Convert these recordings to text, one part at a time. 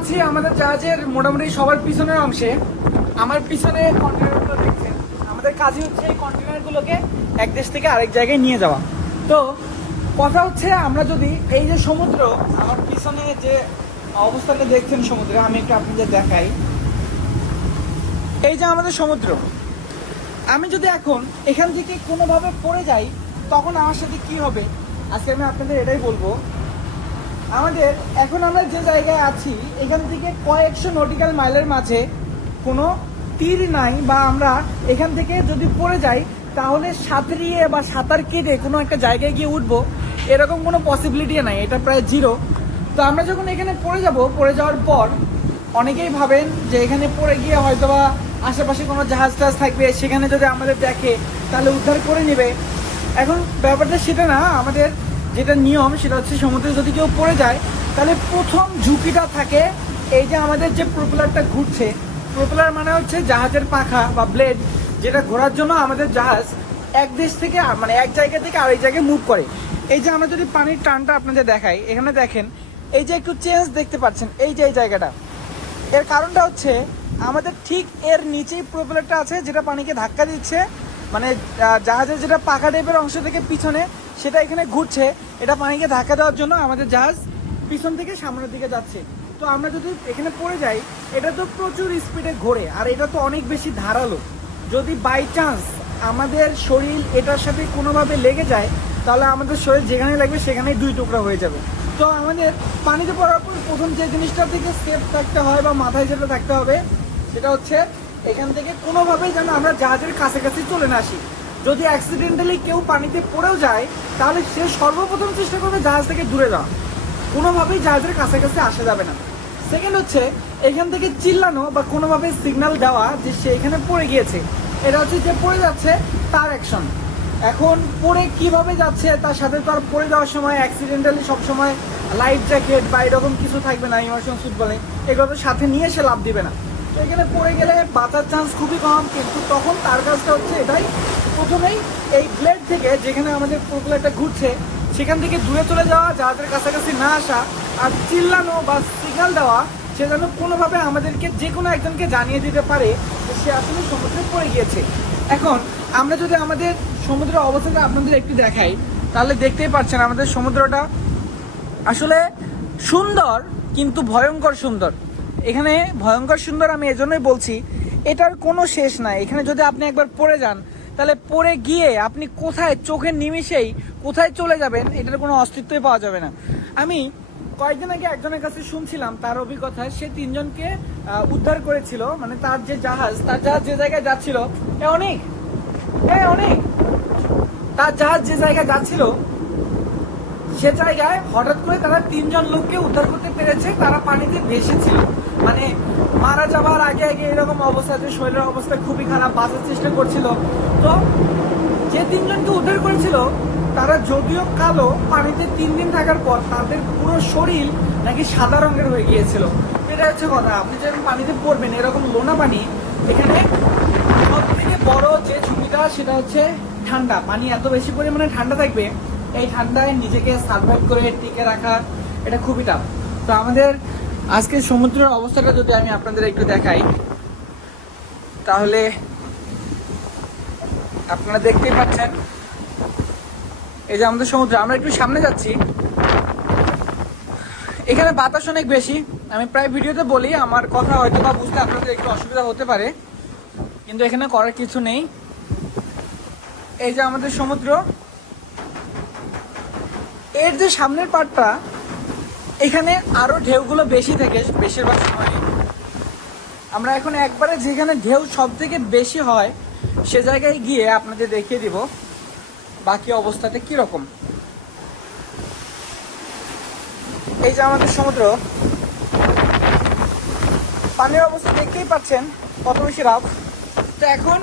আছি আমাদের জাহাজের মোটামুটি সবার পিছনের অংশে। আমার পিছনে কন্টেনারগুলো দেখছেন। আমাদের কাজই হচ্ছে এই কন্টেনারগুলোকে এক দেশ থেকে আরেক জায়গায় নিয়ে যাওয়া। তো কথা হচ্ছে আমরা যদি এই যে সমুদ্র, আমার পিছনে যে অবস্থাটা দেখছেন সমুদ্রে, আমি একটু আপনাদের দেখাই। এই যে আমাদের সমুদ্র। আমি যদি এখন এখান থেকে কোনোভাবে পড়ে যাই, তখন আমার সাথে কি হবে? আজকে আমি আপনাদের এটাই বলব আমাদের, এখন আমরা যে জায়গায় আছি, এখান থেকে কয়েকশো নটিক্যাল মাইলের মাঝে কোনো তীর নাই বা আমরা এখান থেকে যদি পড়ে যাই, তাহলে সাঁতরিয়ে বা সাঁতার কেটে কোনো একটা জায়গায় গিয়ে উঠবো, এরকম কোনো পসিবিলিটি নাই, এটা প্রায় জিরো তো আমরা যখন এখানে পড়ে যাব, পড়ে যাওয়ার পর অনেকেই ভাবেন যে এখানে পড়ে গিয়ে হয়তোবা আশেপাশে কোনো জাহাজ টাহাজ থাকবে, সেখানে যদি আমাদের দেখে, তাহলে উদ্ধার করে নেবে। এখন ব্যাপারটা সেটা না, আমাদের যেটা নিয়ম সেটা হচ্ছে সমুদ্রে যদি কেউ পড়ে যায়, তাহলে প্রথম ঝুঁকিটা থাকে এই যে আমাদের যে প্রপেলারটা ঘুরছে। প্রপেলার মানে হচ্ছে জাহাজের পাখা বা ব্লেড যেটা ঘোরার জন্য আমাদের জাহাজ এক দেশ থেকে মানে এক জায়গা থেকে আরেক জায়গায় মুভ করে। এই যে আমরা যদি পানির টানটা আপনাদের দেখাই, এখানে দেখেন, এই যে একটু চেঞ্জ দেখতে পাচ্ছেন, এই যে এই জায়গাটা। এর কারণটা হচ্ছে আমাদের ঠিক এর নিচেই প্রপেলারটা আছে, যেটা পানিকে ধাক্কা দিচ্ছে। মানে জাহাজের যেটা পাখা টাইপের অংশ থেকে পিছনে সেটা এখানে ঘুরছে, এটা পানিকে ধাক্কা দেওয়ার জন্য আমাদের জাহাজ পিছন থেকে সামনের দিকে যাচ্ছে। তো আমরা যদি এখানে পড়ে যাই, এটা তো প্রচুর স্পিডে ঘোরে, আর এটা তো অনেক বেশি ধারালো। যদি বাই চান্স আমাদের শরীর এটার সাথে কোনোভাবে লেগে যায়, তাহলে আমাদের শরীর যেখানে লাগবে সেখানেই দুই টুকরা হয়ে যাবে। তো আমাদের পানিতে পড়ার পর প্রথম যে জিনিসটা থেকে সেফ থাকতে হয় বা মাথায় যেটা থাকতে হবে, সেটা হচ্ছে এখান থেকে কোনোভাবেই যেন আমরা জাহাজের কাছাকাছি চলে না আসি। যদি অ্যাক্সিডেন্টালি কেউ পানিতে পড়েও যায়, তাহলে সে সর্বপ্রথম চেষ্টা করবে জাহাজ থেকে দূরে যাওয়া কোনোভাবেই জাহাজের কাছাকাছি আসা যাবে না। সেকেন্ড হচ্ছে, এখান থেকে চিল্লানো বা কোনোভাবে সিগন্যাল দেওয়া যে সে এখানে পড়ে গিয়েছে, এটা হচ্ছে যে পড়ে যাচ্ছে তার অ্যাকশন এখন পড়ে কীভাবে যাচ্ছে, তার সাথে তো আর পড়ে যাওয়ার সময় অ্যাক্সিডেন্টালি সবসময় লাইফ জ্যাকেট বা এরকম কিছু থাকবে না ইমার্শন স্যুট বলে। এগুলো তো সাথে নিয়ে সে লাভ দিবে না। তো এখানে পড়ে গেলে বাঁচার চান্স খুবই কম, কিন্তু তখন তার কাজটা হচ্ছে এটাই প্রথমেই এই ব্লেড থেকে যেখানে আমাদের প্রোপেলারটা ঘুরছে, সেখান থেকে দূরে চলে যাওয়া, জাহাজের কাছাকাছি না আসা আর চিল্লানো বা সিগন্যাল দেওয়া, সে যেন কোনোভাবে আমাদেরকে যে কোনো একজনকে জানিয়ে দিতে পারে যে সে আসলে সমুদ্রে পড়ে গিয়েছে। এখন, আমরা যদি আমাদের সমুদ্রের অবস্থাটা আপনাদের একটু দেখাই, তাহলে দেখতেই পাচ্ছেন আমাদের সমুদ্রটা আসলে সুন্দর কিন্তু ভয়ঙ্কর সুন্দর। এখানে ভয়ঙ্কর সুন্দর আমি এজন্যই বলছি, এটার কোনো শেষ নাই। এখানে যদি আপনি একবার পড়ে যান তাহলে পড়ে গিয়ে আপনি কোথায় চোখের নিমিষেই কোথায় চলে যাবেন, এটার কোনো অস্তিত্বই পাওয়া যাবে না। আমি কয়েকদিন আগে একজনের কাছে শুনছিলাম তার অভিজ্ঞতায়, সে তিনজনকে উদ্ধার করেছিল মানে তার যে জাহাজ, তার জাহাজ যে জায়গায় যাচ্ছিল, এ অনেক অনেক, তার জাহাজ যে জায়গায় যাচ্ছিল, সে জায়গায় হঠাৎ করে তারা তিনজন লোককে উদ্ধার করতে পেরেছে, তারা পানিতে ভেসেছিল। মানে মারা যাওয়ার আগে আগে এরকম অবস্থা যে শরীরের অবস্থা খুবই খারাপ, বাঁচার চেষ্টা করছিল। তো যে তিনজনকে উদ্ধার করেছিল, তারা যদিও কালো, পানিতে তিন দিন থাকার পর তাদের পুরো শরীর নাকি সাদা রঙের হয়ে গিয়েছিল। এটা হচ্ছে কথা, আপনি যখন পানিতে পড়বেন, এরকম লোনা পানি, এখানে সব থেকে বড় যে ঝুঁকিটা সেটা হচ্ছে ঠান্ডা। পানি এত বেশি পরিমাণে ঠান্ডা থাকবে, এই ঠান্ডায় নিজেকে সার্ভাইভ করে টিকে রাখা, এটা খুবই টাফ তো আমাদের আজকে সমুদ্রের অবস্থাটা যদি আমি আপনাদের একটু দেখাই, তাহলে আপনারা দেখতেই পাচ্ছেন। এই যে আমাদের সমুদ্র, আমরা একটু সামনে যাচ্ছি। এখানে বাতাস অনেক বেশি। আমি প্রায় ভিডিওতে বলি, আমার কথা হয়তো বা বুঝতে আপনাদের একটু অসুবিধা হতে পারে, কিন্তু এখানে করার কিছু নেই। এই যে আমাদের সমুদ্র, এর যে সামনের পার্টটা এখানে আরও ঢেউগুলো বেশি থাকে বেশিরভাগ সময়। আমরা এখন একবারে যেখানে ঢেউ সব থেকে বেশি হয়, সে জায়গায় গিয়ে আপনাদের দেখিয়ে দিব বাকি অবস্থাতে কীরকম। এই যে আমাদের সমুদ্র। পানির অবস্থা দেখতেই পাচ্ছেন কত বেশি রাফ তো এখন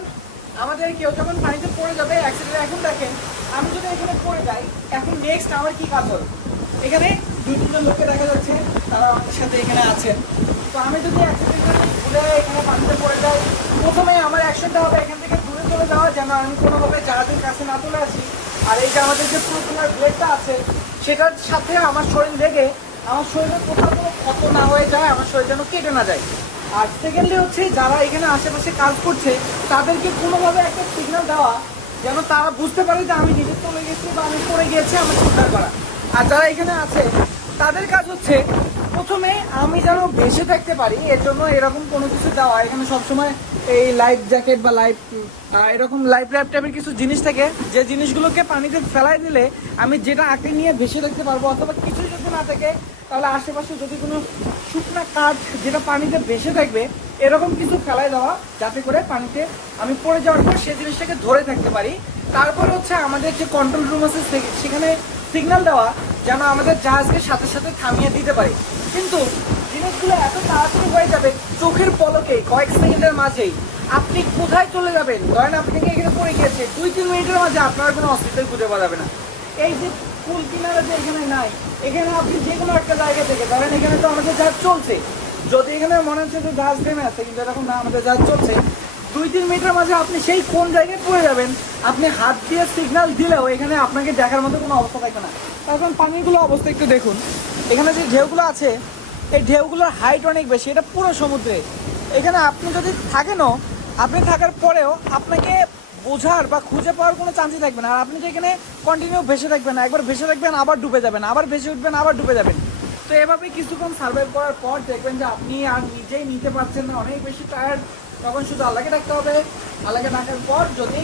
আমাদের কেউ যখন পানিতে পড়ে যাবে অ্যাক্সিডেন্ট এখন দেখেন, আমি যদি এখানে পড়ে যাই, এখন নেক্সট আমার কি কাজ হবে? এখানে তিনজন লোককে দেখা যাচ্ছে, তারা আমাদের সাথে এখানে আছেন। তো আমি যদি অ্যাক্সিডেন্টে ঘুরে এখানে পানিতে পড়ে যাই, প্রথমে আমার অ্যাকশনটা হবে এখান থেকে দূরে চলে যাওয়া, যেন আমি কোনোভাবে জাহাজের কাছে না চলে আসি। আর এই যে আমাদের যে পুরো ব্লেডটা আছে, সেটার সাথে আমার শরীর লেগে, আমার শরীরে কোথাও কোনো ক্ষত না হয়ে যায়, আমার শরীর যেন কেটে না যায়। আর সেকেন্ডলি হচ্ছে, যারা এখানে আশেপাশে কাজ করছে, তাদেরকে কোনোভাবে একটা সিগন্যাল দেওয়া, যেন তারা বুঝতে পারে যে আমি নিজে চলে গেছি বা আমি পড়ে গিয়েছি, আমার উদ্ধার করা। আর যারা এখানে আছে তাদের কাজ হচ্ছে প্রথমে আমি যেন ভেসে থাকতে পারি, এর জন্য এরকম কোনো কিছু দেওয়া। এখানে সবসময় এই লাইফ জ্যাকেট বা লাইফ এরকম লাইফ র্যাপ টাইপের কিছু জিনিস থাকে। যে জিনিসগুলোকে পানিতে ফেলাই দিলে আমি যেটা আঁকড়ে নিয়ে ভেসে থাকতে পারব, অথবা কিছু যদি না থাকে, তাহলে আশেপাশে যদি কোনো শুকনা কাঠ যেটা পানিতে ভেসে থাকবে, এরকম কিছু ফেলাই দেওয়া, যাতে করে পানিতে আমি পড়ে যাওয়ার পর সেই জিনিসটাকে ধরে থাকতে পারি। তারপর হচ্ছে আমাদের যে কন্ট্রোল রুম আছে সেখানে সিগন্যাল দেওয়া যেন আমাদের জাহাজকে সাথে সাথে থামিয়ে দিতে পারে। কিন্তু জিনিসগুলো এত তাড়াতাড়ি হয়ে যাবে চোখের পলকে কয়েক সেকেন্ডের মাঝেই। আপনি কোথায় চলে যাবেন? ধরেন আপনি কি এখানে পড়ে গিয়েছে? দুই, তিন মিনিটের মাঝে আপনার কোনো অস্তিত্ব খুঁজে পাওয়া যাবে না। এই যে কুল কিনারা যে এখানে নাই, এখানে আপনি যে কোনো একটা জায়গা থেকে, ধরেন এখানে তো আমাদের জাহাজ চলছে। যদি এখানে মনে হচ্ছে যে জাহাজ থেমে আছে, কিন্তু এরকম না, আমাদের জাহাজ চলছে। দুই, তিন মিটার মাঝে আপনি সেই কোন জায়গায় পড়ে যাবেন, আপনি হাত দিয়ে সিগনাল দিলেও এখানে আপনাকে দেখার মতো কোনো অবস্থা থাকবে না। এখন পানিগুলো অবস্থা একটু দেখুন। এখানে যে ঢেউগুলো আছে, এই ঢেউগুলোর হাইট অনেক বেশি, এটা পুরো সমুদ্রে। এখানে আপনি যদি থাকেনও আপনি থাকার পরেও আপনাকে বোঝার বা খুঁজে পাওয়ার কোনো চান্সই থাকবে না। আর আপনি যেখানে কন্টিনিউ ভেসে থাকবেন, একবার ভেসে থাকবেন, আবার ডুবে যাবেন, আবার ভেসে উঠবেন, আবার ডুবে যাবেন। তো এভাবে কিছুক্ষণ সার্ভাইভ করার পর দেখবেন যে আপনি আর নিজেই নিতে পারছেন না, অনেক বেশি টায়ার্ড তখন শুধু আল্লাহকে ডাকতে হবে। আল্লাহকে ডাকার পর যদি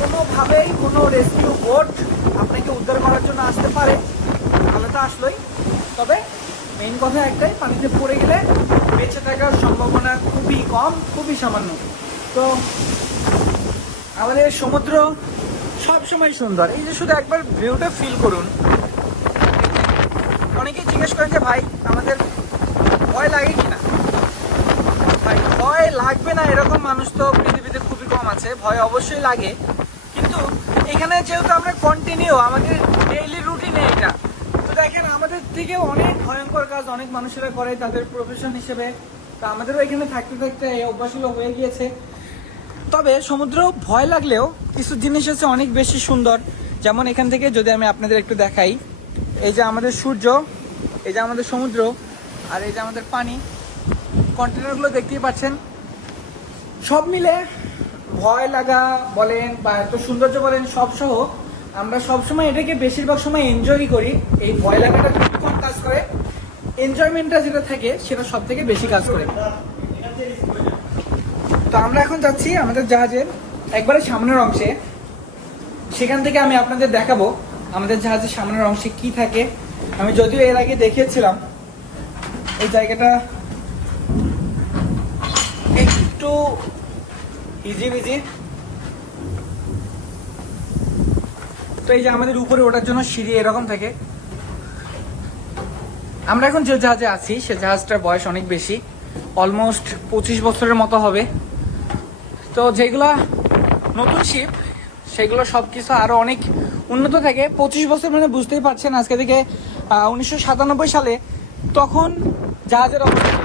কোনোভাবেই কোনো রেস্কিউ বোট আপনাকে উদ্ধার করার জন্য আসতে পারে, তাহলে তো আসলোই। তবে মেইন কথা একটাই, পানিতে পড়ে গেলে বেঁচে থাকার সম্ভাবনা খুবই কম, খুবই সামান্য। তো আমাদের সমুদ্র সব সময় সুন্দর। এই যে শুধু একবার ভিউটা ফিল করুন। অনেকেই জিজ্ঞেস করেন যে, ভাই, আমাদের ভয় লাগে কিনা? ভয় লাগবে না, এরকম মানুষ তো পৃথিবীতে খুবই কম আছে, ভয় অবশ্যই লাগে। কিন্তু এখানে যেহেতু আমরা কন্টিনিউ আমাদের ডেইলি রুটিনে এটা। তো দেখেন, আমাদের থেকে অনেক ভয়ঙ্কর কাজ অনেক মানুষেরা করে তাদের প্রফেশন হিসেবে। তা আমাদেরও এখানে থাকতে থাকতে এই অভ্যাসগুলো হয়ে গিয়েছে। তবে সমুদ্র ভয় লাগলেও কিছু জিনিস আছে অনেক বেশি সুন্দর। যেমন এখান থেকে যদি আমি আপনাদের একটু দেখাই, এই যে আমাদের সূর্য, এই যে আমাদের সমুদ্র, আর এই যে আমাদের পানি। কন্টেনারগুলো দেখতেই পাচ্ছেন। সব মিলে ভয় লাগা বলেন বা এত সৌন্দর্য বলেন, সব সহ আমরা সবসময় এটাকে বেশিরভাগ সময় এনজয়ই করি। এই ভয় লাগাটা খুব কম কাজ করে। এনজয়মেন্টটা যেটা থাকে, সেটা সব থেকে বেশি কাজ করে। তো আমরা এখন যাচ্ছি আমাদের জাহাজের একবারে সামনের অংশে। সেখান থেকে আমি আপনাদের দেখাবো আমাদের জাহাজের সামনের অংশে কি থাকে। আমি যদিও এর আগে দেখিয়েছিলাম, এই জায়গাটা একটু ইজি বিজি তো এই যে আমাদের উপরে ওঠার জন্য সিঁড়ি এরকম থাকে। আমরা এখন যে জাহাজে আছি, সে জাহাজটার বয়স অনেক বেশি। অলমোস্ট পঁচিশ বছরের মতো হবে। তো যেগুলা নতুন শিপ সেগুলো সব কিছু আরও অনেক উন্নত থাকে। পঁচিশ বছর মানে বুঝতেই পারছেন, আজকে থেকে উনিশশো সাতানব্বই সালে তখন জাহাজের অবস্থা